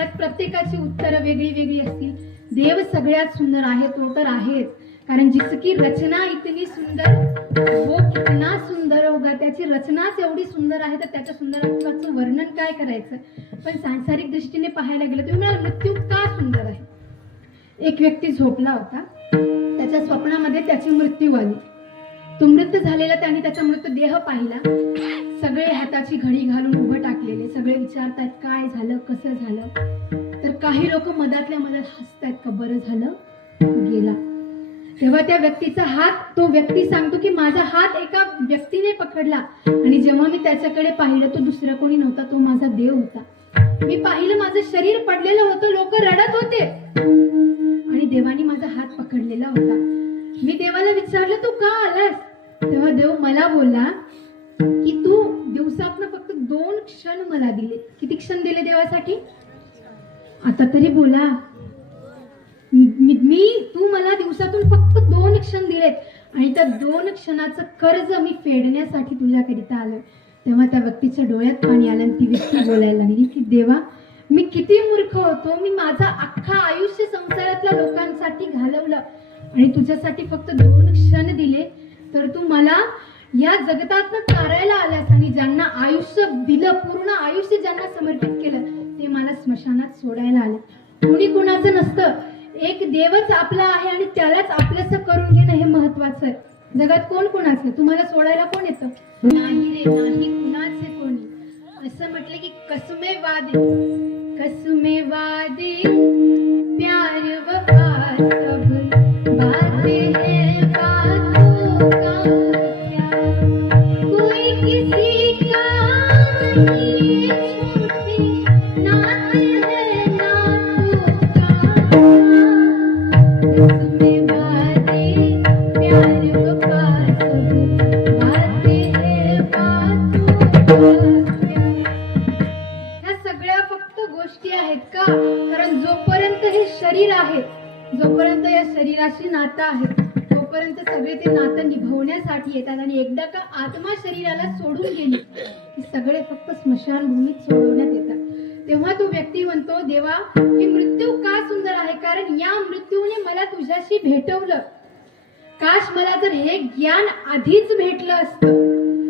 यात प्रत्येकाची उत्तरं वेगळी वेगळी असतील. देव सगळ्यात सुंदर आहे तो तर आहेच. कारण जिसकी रचना इतनी सुंदर वो कितना सुंदर होगा त्याची रचनाच एवढी सुंदर आहे तर त्याच्या सुंदरत्वाचं वर्णन काय करायचं? पण सांसारिक दृष्टीने पाहायला गेलं तुम्ही म्हणाल मृत्यू का सुंदर आहे? एक व्यक्ती झोपला होता. त्याच्या स्वप्नामध्ये त्याची मृत्यू आली तो मृत झालेला त्याने त्याचा मृतदेह पाहिला. हाताची घडी घालून उभं टाकलेले. सगळे विचारतायत काय झालं? कसं झालं? तर काही लोक मधातल्या मधात हसतायत का बरं झालं? गेला. तेव्हा त्या व्यक्तीचा हात तो व्यक्ती सांगतो की माझा हात एका व्यक्तीने पकडला आणि जेव्हा मी त्याच्याकडे पाहिलं तो दुसरं कोणी नव्हता तो माझा देव होता. मी पाहिलं माझं शरीर पडलेलं होतं लोक रडत होते. आणि देवानी माझा हात पकडलेला होता. मी देवाला विचारलं तू का आलास? तेव्हा देव मला बोलला क्षण मला दिले. किती क्षण दिले देवासाठी? आता तरी बोला. मी मी- तू मला दिवसातून फक्त दोन क्षण दिलेत. आणि त्या दोन क्षणाचं कर्ज मी फेडण्यासाठी तुझ्याकरिता आलोय. तेव्हा त्या व्यक्तीच्या डोळ्यात पाणी आलं आणि ती व्यक्ती बोलायला लागली की देवा मी किती मूर्ख होतो. मी माझा अख्खा आयुष्य संसारातल्या लोकांसाठी घालवलं आणि तुझ्यासाठी फक्त दोन क्षण दिले. तर तू मला या जगतातनं तारायला आल्यास आणि ज्यांना आयुष्य दिलं पूर्ण आयुष्य ज्यांना समर्पित केलं ते मला स्मशानात सोडायला आले. कुणी कुणाचं नसतं. एक देवच आपला आहे आणि त्यालाच आपलंसं करून घेणं हे महत्वाचं आहे. जगात कोण कोणाचं? तुम्हाला सोडायला कोण येतं? नाही रे नाही कुणाचे कोणी. असं म्हटलं की कसमे वादे कसमे वादे प्यार वफा सब बातें हैं. फक्त आहेत का? कारण जोपर्यंत हे शरीर आहे जोपर्यंत या शरीराशी नातं आहे तोपर्यंत सगळे ते नातं निभवण्यासाठी येतात आणि एकदा का आत्मा शरीराला सोडून गेली की सगळे फक्त स्मशानभूमीत सोडवण्यात येतात. तेव्हा तो व्यक्ती म्हणतो देवा हे मृत्यू का सुंदर आहे? कारण या मृत्यूने मला तुझ्याशी भेटवलं. काश मला जर हे ज्ञान आधीच भेटलं असतं